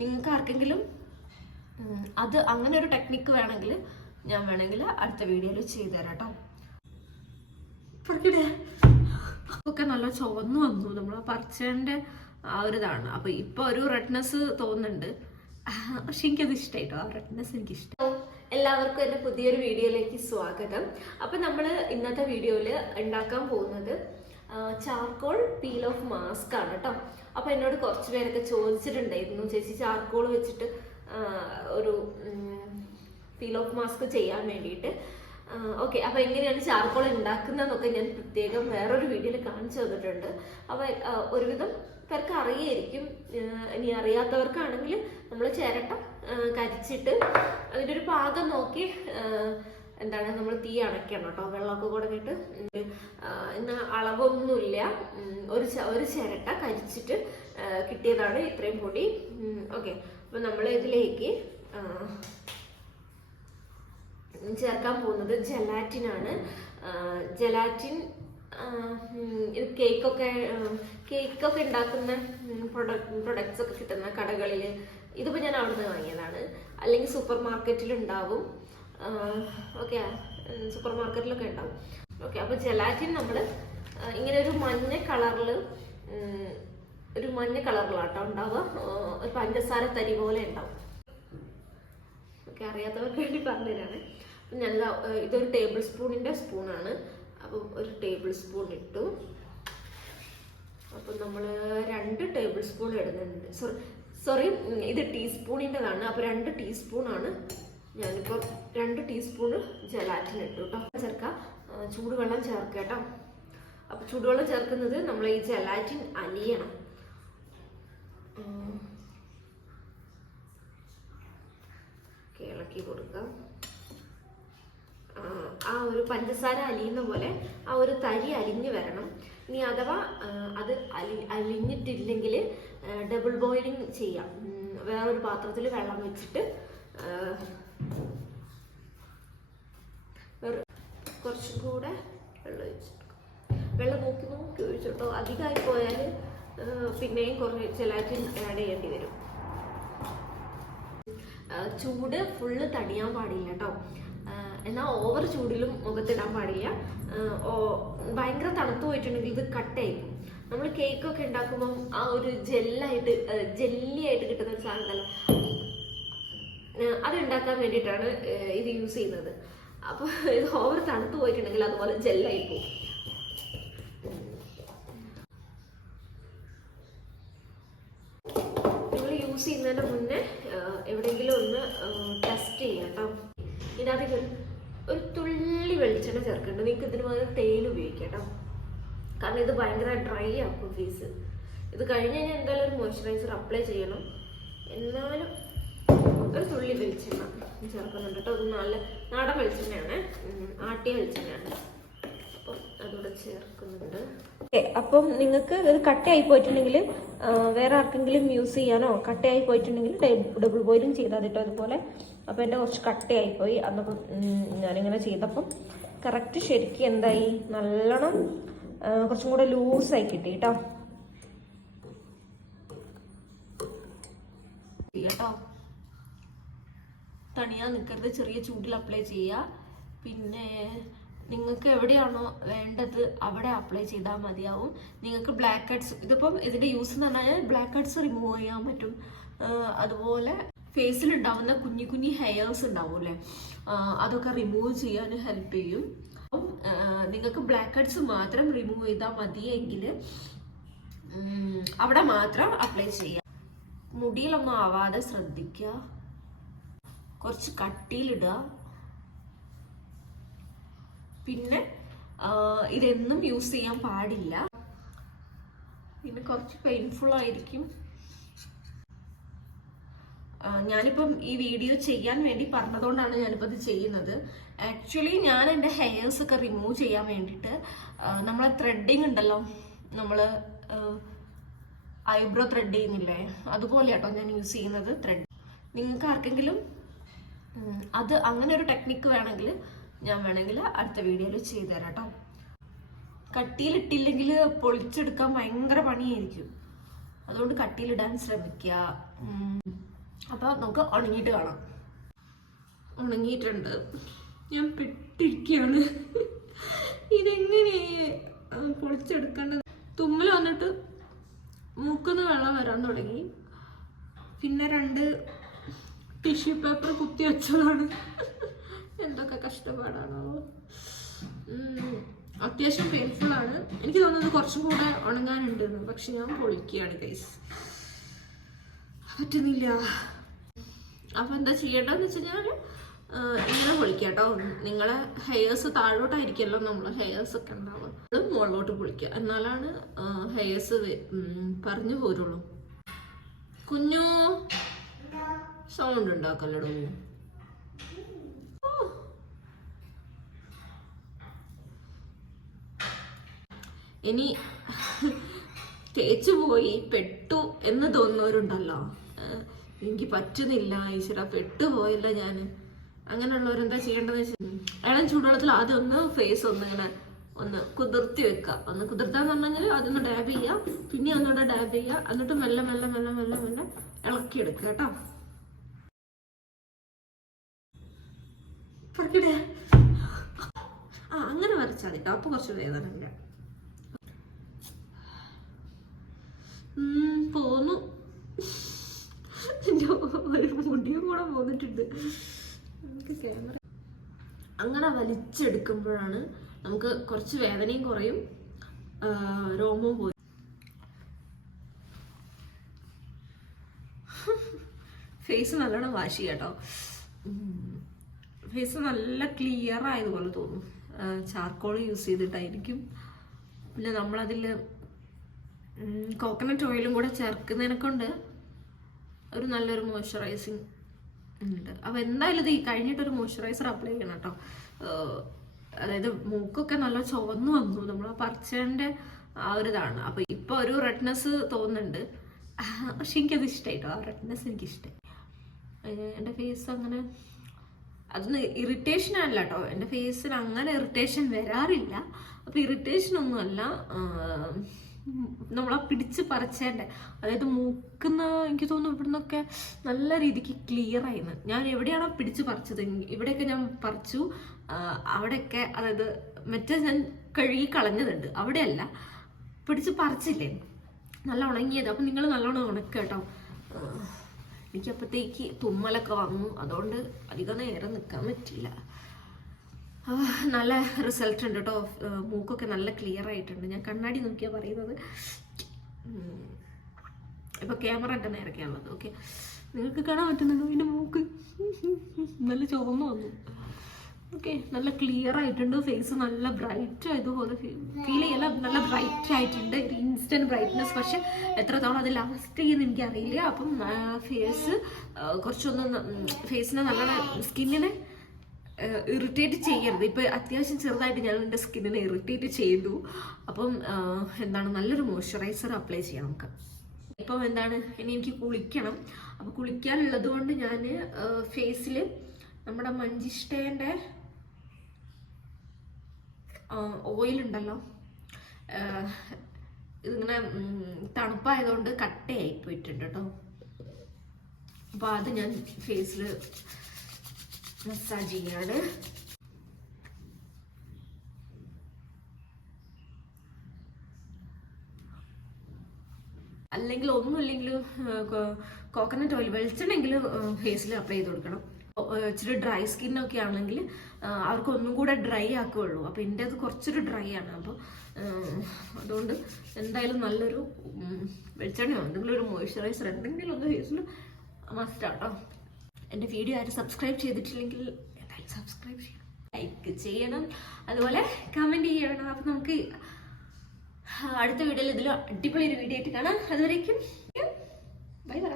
നിങ്ങൾക്ക് ആർക്കെങ്കിലും അത് അങ്ങനെ ഒരു ടെക്നിക്ക് വേണമെങ്കിൽ ഞാൻ വേണമെങ്കിൽ അടുത്ത വീഡിയോയിൽ ചെയ്തു തരാം കേട്ടോ. ഒക്കെ നല്ല ചുവന്നു വന്നു നമ്മൾ പറിച്ചതിൻ്റെ ആ ഒരു ഇതാണ്. അപ്പോൾ ഇപ്പോൾ ഒരു റെഡ്നെസ് തോന്നുന്നുണ്ട്, പക്ഷെ എനിക്കത് ഇഷ്ടമായിട്ടോ, ആ റെഡ്നെസ് എനിക്കിഷ്ടം. എല്ലാവർക്കും എൻ്റെ പുതിയൊരു വീഡിയോയിലേക്ക് സ്വാഗതം. അപ്പം നമ്മൾ ഇന്നത്തെ വീഡിയോയിൽ ഉണ്ടാക്കാൻ പോകുന്നത് ചാർക്കോൾ പീൽ ഓഫ് മാസ്ക് ആണ് കേട്ടോ. അപ്പോൾ എന്നോട് കുറച്ച് പേരൊക്കെ ചോദിച്ചിട്ടുണ്ടായിരുന്നു, ചേച്ചി ചാർക്കോൾ വെച്ചിട്ട് ഒരു പീൽ ഓഫ് മാസ്ക് ചെയ്യാൻ വേണ്ടിയിട്ട്. ഓക്കെ, അപ്പോൾ എങ്ങനെയാണ് ചാർക്കോൾ ഉണ്ടാക്കുന്നതെന്നൊക്കെ ഞാൻ പ്രത്യേകം വേറൊരു വീഡിയോയിൽ കാണിച്ചു തന്നിട്ടുണ്ട്. അപ്പോൾ ഒരുവിധം പേർക്ക് അറിയായിരിക്കും. ഇനി അറിയാത്തവർക്കാണെങ്കിൽ നമ്മൾ ചിരട്ട കരിച്ചിട്ട് അതിൻ്റെ ഒരു പാകം നോക്കി എന്താണ് നമ്മൾ തീ അണയ്ക്കണം കേട്ടോ. വെള്ളമൊക്കെ കൊടുത്തിട്ട് ഇന്ന് അളവൊന്നുമില്ല, ഒരു ചിരട്ട കരിച്ചിട്ട് കിട്ടിയതാണ് ഇത്രയും പൊടി. ഓക്കെ, അപ്പം നമ്മൾ ഇതിലേക്ക് ചേർക്കാൻ പോകുന്നത് ജെലാറ്റിനാണ്. ജെലാറ്റിൻ ഇത് കേക്കൊക്കെ ഉണ്ടാക്കുന്ന പ്രൊഡക്ട്സ് ഒക്കെ കിട്ടുന്ന കടകളിൽ, ഇതിപ്പോൾ ഞാൻ അവിടുന്ന് വാങ്ങിയതാണ്, അല്ലെങ്കിൽ സൂപ്പർ മാർക്കറ്റിൽ ഉണ്ടാവും. ഓക്കെ, സൂപ്പർ മാർക്കറ്റിലൊക്കെ ഉണ്ടാവും. ഓക്കെ, അപ്പോൾ ജെലാറ്റിൻ നമ്മൾ ഇങ്ങനെ ഒരു മഞ്ഞ കളറിലാട്ടോ ഉണ്ടാവുക, ഒരു പഞ്ചസാര തരി പോലെ ഉണ്ടാവും. ഓക്കെ, അറിയാത്തവർക്ക് വേണ്ടി പറഞ്ഞുതരാണ്. ഞാൻ ഇതൊരു ടേബിൾ സ്പൂണിൻ്റെ സ്പൂണാണ്. അപ്പം ഒരു ടേബിൾ സ്പൂൺ ഇട്ടു. അപ്പം നമ്മൾ 2 ടേബിൾ സ്പൂൺ ഇടുന്നുണ്ട്. സോറി, ഇത് ടീസ്പൂണിൻ്റെതാണ്. അപ്പോൾ 2 ടീസ്പൂണാണ് ഞാനിപ്പോൾ 2 ടീസ്പൂണ് ജെലാറ്റിൻ ഇട്ടു കേട്ടോ. ചേർക്കാം, ചൂടുവെള്ളം ചേർക്കാം കേട്ടോ. അപ്പോൾ ചൂടുവെള്ളം ചേർക്കുന്നത് നമ്മൾ ഈ ജെലാറ്റിൻ അലിയണം. ഇളക്കി കൊടുക്കാം. ആ ഒരു പഞ്ചസാര അലിയുന്ന പോലെ ആ ഒരു തരി അലിഞ്ഞ് വരണം. ഇനി അഥവാ അത് അലിഞ്ഞിട്ടില്ലെങ്കിൽ ഡബിൾ ബോയിലിംഗ് ചെയ്യാം. വേറൊരു പാത്രത്തിൽ വെള്ളം വെച്ചിട്ട് കുറച്ചും കൂടെ വെള്ളം ഒഴിച്ചിട്ട്, വെള്ളം നോക്കി ഒഴിച്ചിട്ടോ. അധികമായി പോയാൽ പിന്നെയും കുറേ ജെലാറ്റിൻ ആഡ് ചെയ്യേണ്ടി വരും. ചൂട് ഫുള്ള് തണിയാൻ പാടില്ല കേട്ടോ. എന്നാൽ ഓവർ ചൂടിലും മുഖത്തിടാൻ പാടില്ല. ഭയങ്കര തണുത്ത് പോയിട്ടുണ്ടെങ്കിൽ ഇത് കട്ടായിരിക്കും. നമ്മൾ കേക്കൊക്കെ ഉണ്ടാക്കുമ്പം ആ ഒരു ജെല്ലിയായിട്ട് കിട്ടുന്ന ഒരു സാധനമല്ല, അത് ഉണ്ടാക്കാൻ വേണ്ടിയിട്ടാണ് ഇത് യൂസ് ചെയ്യുന്നത്. അപ്പോൾ ഇത് ഓവർ തണുത്ത് പോയിട്ടുണ്ടെങ്കിൽ അതുപോലെ ജെല്ലായി പോകും. നിങ്ങൾ യൂസ് ചെയ്യുന്നതിന് മുന്നേ എവിടെയെങ്കിലും ഒന്ന് ടെസ്റ്റ് ചെയ്യാം കേട്ടോ. ഇതിനകത്ത് ഒരു തുള്ളി വെളിച്ചെണ്ണ ചേർക്കുന്നുണ്ട്. നിങ്ങൾക്ക് ഇതിന് പകരം തേയില ഉപയോഗിക്കാം കേട്ടോ, കാരണം ഇത് ഭയങ്കര ഡ്രൈ ആക്കും ഫേസ്. ഇത് കഴിഞ്ഞ് കഴിഞ്ഞാൽ എന്തായാലും ഒരു മോയ്സ്ചറൈസർ അപ്ലൈ ചെയ്യണം. എന്നാലും ഒരു തുള്ളി വെളിച്ചെണ്ണ ചേർക്കുന്നുണ്ട് കേട്ടോ. അത് നല്ല നാടൻ വെളിച്ചെണ്ണയാണ്, ആട്ടിയ വെളിച്ചെണ്ണയാണ്. അപ്പം അതുകൂടെ ചേർക്കുന്നുണ്ട്. അപ്പം നിങ്ങൾക്ക് ഇത് കട്ടയായി പോയിട്ടുണ്ടെങ്കിൽ വേറെ ആർക്കെങ്കിലും യൂസ് ചെയ്യാനോ, കട്ടയായി പോയിട്ടുണ്ടെങ്കിൽ ഡബിൾ ബോയിലിംഗ് ചെയ്താൽ കേട്ടോ അതുപോലെ. അപ്പോൾ എൻ്റെ കുറച്ച് കട്ടയായിപ്പോയി. അന്നപ്പം ഞാനിങ്ങനെ ചെയ്തപ്പം കറക്റ്റ് ശരിക്കും എന്തായി, നല്ലോണം കുറച്ചും കൂടെ ലൂസായി കിട്ടി കേട്ടോ. കേട്ടോ, തണിയാൻ നിൽക്കരുത്, ചെറിയ ചൂടിൽ അപ്ലൈ ചെയ്യുക. പിന്നെ നിങ്ങൾക്ക് എവിടെയാണോ വേണ്ടത് അവിടെ അപ്ലൈ ചെയ്താൽ മതിയാവും. നിങ്ങൾക്ക് ബ്ലാക്ക് ഹെഡ്സ്, ഇതിപ്പം ഇതിൻ്റെ യൂസ് എന്ന് പറഞ്ഞാൽ ബ്ലാക്ക് ഹെഡ്സ് റിമൂവ് ചെയ്യാൻ പറ്റും. അതുപോലെ ഫേസിൽ ഉണ്ടാവുന്ന കുഞ്ഞി ഹെയർസ് ഉണ്ടാവുമല്ലേ, അതൊക്കെ റിമൂവ് ചെയ്യാൻ ഹെൽപ്പ് ചെയ്യും. അപ്പം നിങ്ങൾക്ക് ബ്ലാക്ക് ഹെഡ്സ് മാത്രം റിമൂവ് ചെയ്താൽ മതിയെങ്കിൽ അവിടെ മാത്രം അപ്ലൈ ചെയ്യുക. മുടിയിലൊന്നും ആവാതെ ശ്രദ്ധിക്കുക. കുറച്ച് കട്ടിയിലിടുക. പിന്നെ ഇതെന്നും യൂസ് ചെയ്യാൻ പാടില്ല. പിന്നെ കുറച്ച് പെയിൻഫുൾ ആയിരിക്കും. ഞാനിപ്പം ഈ വീഡിയോ ചെയ്യാൻ വേണ്ടി പറഞ്ഞതുകൊണ്ടാണ് ഞാനിപ്പോൾ ഇത് ചെയ്യുന്നത്. ആക്ച്വലി ഞാൻ എൻ്റെ ഹെയർസ് ഒക്കെ റിമൂവ് ചെയ്യാൻ വേണ്ടിയിട്ട് നമ്മളെ ത്രെഡിങ് ഉണ്ടല്ലോ, നമ്മൾ ഐബ്രോ ത്രെഡ് ചെയ്യുന്നില്ലേ, അതുപോലെ കേട്ടോ ഞാൻ യൂസ് ചെയ്യുന്നത് ത്രെഡ്. നിങ്ങൾക്ക് ആർക്കെങ്കിലും അത് അങ്ങനെ ഒരു ടെക്നിക്ക് വേണമെങ്കിൽ ഞാൻ വേണമെങ്കിൽ അടുത്ത വീഡിയോയിൽ ചെയ്തു തരാം കേട്ടോ. കട്ടിയിലിട്ടില്ലെങ്കിൽ പൊളിച്ചെടുക്കാൻ ഭയങ്കര പണിയായിരിക്കും. അതുകൊണ്ട് കട്ടിയിലിടാൻ ശ്രമിക്കുക. അപ്പോൾ നമുക്ക് ഉണങ്ങിയിട്ട് കാണാം. ഉണങ്ങിയിട്ടുണ്ട്. ഞാൻ പെട്ടിരിക്കുകയാണ്. ഇതെങ്ങനെ പൊളിച്ചെടുക്കേണ്ടത്? തുമ്മൽ വന്നിട്ട് മൂക്കുന്ന് വെള്ളം വരാൻ തുടങ്ങി. പിന്നെ 2 ടിഷ്യൂ പേപ്പർ കുത്തി വെച്ചതാണ്. എന്തൊക്കെ കഷ്ടപ്പാടാണോ. അത്യാവശ്യം പെയിൻഫുൾ ആണ്. എനിക്ക് തോന്നുന്നത് കുറച്ചും കൂടെ ഉണങ്ങാനുണ്ടെന്ന്. പക്ഷെ ഞാൻ പൊളിക്കുകയാണ് ഗൈസ്, പറ്റുന്നില്ല. അപ്പൊ എന്താ ചെയ്യേണ്ടതെന്ന് വെച്ച് കഴിഞ്ഞാൽ ഇങ്ങനെ പൊളിക്കുക കേട്ടോ. നിങ്ങളെ ഹെയർസ് താഴോട്ടായിരിക്കുമല്ലോ നമ്മളെ ഹെയർസ് ഒക്കെ ഉണ്ടാവുക, അത് മുകളിലോട്ട് പൊളിക്കുക. എന്നാലാണ് ഹെയർസ് പറഞ്ഞു പോരുള്ളൂ. കുഞ്ഞു സൗണ്ട് ഉണ്ടാക്കല്ലോ. ഇനി തേച്ചു പോയി പെട്ടു എന്ന് തോന്നുന്നവരുണ്ടല്ലോ, എനിക്ക് പറ്റുന്നില്ല ഈശ്വര, പെട്ടുപോയല്ല ഞാൻ. അങ്ങനെയുള്ളവരെന്താ ചെയ്യേണ്ടതെന്ന് വെച്ചാൽ ഇളം ചൂടുവെള്ളത്തിൽ ആദ്യം ഒന്ന് ഫേസ് ഇങ്ങനെ ഒന്ന് കുതിർത്തി വെക്കുക. ഒന്ന് കുതിർത്താന്ന് പറഞ്ഞാൽ അതൊന്ന് ഡാബ് ചെയ്യുക, പിന്നെ ഒന്നുകൂടെ ഡാബ് ചെയ്യുക, എന്നിട്ട് മെല്ലെ മെല്ലെ മെല്ലെ മെല്ലെ മെല്ലെ ഇളക്കിയെടുക്കുക കേട്ടോ. അങ്ങനെ വരച്ചാൽ മതി കേട്ടോ, അപ്പൊ കുറച്ച് വേദന ഇല്ല. പോന്നു. ഒരു മുടിയും കൂടെ പോന്നിട്ടുണ്ട്. നമുക്ക് ക്യാമറ അങ്ങനെ വലിച്ചെടുക്കുമ്പോഴാണ് നമുക്ക് കുറച്ച് വേദനയും കുറയും, രോമവും പോയി. ഫേസ് നല്ലോണം വാഷ് കേട്ടോ. ഫേസ് നല്ല ക്ലിയർ ആയതുപോലെ തോന്നും. ചാർക്കോൾ യൂസ് ചെയ്തിട്ടായിരിക്കും. പിന്നെ നമ്മളതിൽ കോക്കനട്ട് ഓയിലും കൂടെ ചേർക്കുന്നതിനെ കൊണ്ട് ഒരു നല്ലൊരു മോയ്സ്ചറൈസിങ് ഉണ്ട്. അപ്പോൾ എന്തായാലും ഇത് കഴിഞ്ഞിട്ടൊരു മോയ്സ്ചറൈസർ അപ്ലൈ ചെയ്യണം കേട്ടോ. അതായത് മൂക്കൊക്കെ നല്ല ചുവന്നു വന്നു, നമ്മൾ ആ പറിച്ചതിൻ്റെ ആ ഒരു ഇതാണ്. അപ്പോൾ ഇപ്പോൾ ഒരു റെഡ്നെസ് തോന്നുന്നുണ്ട്. പക്ഷെ എനിക്കത് ഇഷ്ടമായിട്ടോ, ആ റെഡ്നെസ് എനിക്കിഷ്ടമായി. എൻ്റെ ഫേസ് അങ്ങനെ അതൊന്ന് ഇറിറ്റേഷൻ അല്ല കേട്ടോ. എൻ്റെ ഫേസിന് അങ്ങനെ ഇറിറ്റേഷൻ വരാറില്ല. അപ്പോൾ ഇറിറ്റേഷനൊന്നുമല്ല, നമ്മളാ പിടിച്ച് പറിച്ചതിൻ്റെ, അതായത് മൂക്കുന്ന എനിക്ക് തോന്നുന്നു ഇവിടുന്നൊക്കെ നല്ല രീതിക്ക് ക്ലിയർ ആയിരുന്നു. ഞാൻ എവിടെയാണോ പിടിച്ച് പറിച്ചത്, ഇവിടെയൊക്കെ ഞാൻ പറിച്ചു, അവിടെയൊക്കെ അതായത് മറ്റേ ഞാൻ കഴുകി കളഞ്ഞതുണ്ട്, അവിടെയല്ല പിടിച്ച് പറിച്ചില്ലേ, നല്ല ഉണങ്ങിയത്. അപ്പം നിങ്ങൾ നല്ലോണം ഉണക്കുക കേട്ടോ. എനിക്കപ്പോഴത്തേക്ക് തുമ്മലൊക്കെ വന്നു, അതുകൊണ്ട് അധികം നേരം നിൽക്കാൻ പറ്റില്ല. നല്ല റിസൾട്ട് ഉണ്ട് കേട്ടോ. മൂക്കൊക്കെ നല്ല ക്ലിയർ ആയിട്ടുണ്ട്. ഞാൻ കണ്ണാടി നോക്കിയാ പറയുന്നത്. ഇപ്പൊ ക്യാമറ എൻ്റെ നേരൊക്കെയാണുള്ളത്. ഓക്കെ, നിങ്ങൾക്ക് കാണാൻ പറ്റുന്നുണ്ടോ? എൻ്റെ മൂക്ക് നല്ല ചുവന്നു വന്നു. ഓക്കെ, നല്ല ക്ലിയർ ആയിട്ടുണ്ട്. ഫേസ് നല്ല ബ്രൈറ്റ് ആയതുപോലെ ഫീൽ ചെയ്യല, നല്ല ബ്രൈറ്റ് ആയിട്ടുണ്ട്. Instant brightness. പക്ഷെ എത്രത്തോളം അത് ലാസ്റ്റ് ചെയ്യുന്ന എനിക്കറിയില്ല. അപ്പം ഫേസ് കുറച്ചൊന്ന് ഫേസിനെ നല്ലോണം സ്കിന്നിനെ ഇറിറ്റേറ്റ് ചെയ്യരുത്. ഇപ്പം അത്യാവശ്യം ചെറുതായിട്ട് ഞാൻ എൻ്റെ സ്കിന്നിനെ ഇറിറ്റേറ്റ് ചെയ്തു. അപ്പം എന്താണ്, നല്ലൊരു മോയ്സ്ചറൈസർ അപ്ലൈ ചെയ്യാം നമുക്ക്. ഇപ്പം എന്താണ്, ഇനി എനിക്ക് കുളിക്കണം. അപ്പം കുളിക്കാനുള്ളത് കൊണ്ട് ഞാൻ ഫേസിൽ നമ്മുടെ മഞ്ചിഷ്ടേൻ്റെ ഓയിലുണ്ടല്ലോ, ഇതിങ്ങനെ തണുപ്പായതുകൊണ്ട് കട്ടയായി പോയിട്ടുണ്ട് കേട്ടോ. അപ്പോൾ അത് ഞാൻ ഫേസിൽ മസാജ് ചെയ്യാണ്. അല്ലെങ്കിൽ ഒന്നുമില്ലെങ്കിലും കോക്കനട്ട് ഓയിൽ, വെളിച്ചെണ്ണെങ്കിലും ഫേസിൽ അപ്ലൈ ചെയ്ത് കൊടുക്കണം. ഇച്ചിരി ഡ്രൈ സ്കിന്നൊക്കെ ആണെങ്കിൽ അവർക്ക് ഒന്നും കൂടെ ഡ്രൈ ആക്കുകയുള്ളൂ. അപ്പോൾ എൻ്റെ അത് കുറച്ചൊരു ഡ്രൈ ആണ്. അപ്പോൾ അതുകൊണ്ട് എന്തായാലും നല്ലൊരു വെളിച്ചെണ്ണയോ എന്തെങ്കിലും ഒരു മോയ്സ്ചറൈസർ എന്തെങ്കിലും ഒന്ന് ഫേസിൽ മസ്റ്റാട്ടോ. എൻ്റെ വീഡിയോ ആരും സബ്സ്ക്രൈബ് ചെയ്തിട്ടില്ലെങ്കിൽ എന്തായാലും സബ്സ്ക്രൈബ് ചെയ്യണം, ലൈക്ക് ചെയ്യണം, അതുപോലെ കമൻറ്റ് ചെയ്യണം. അപ്പം നമുക്ക് അടുത്ത വീഡിയോയിൽ ഇതിൽ അടിപൊളി ഒരു വീഡിയോ ആയിട്ട് കാണാം. അതുവരേക്കും ബൈ പറ.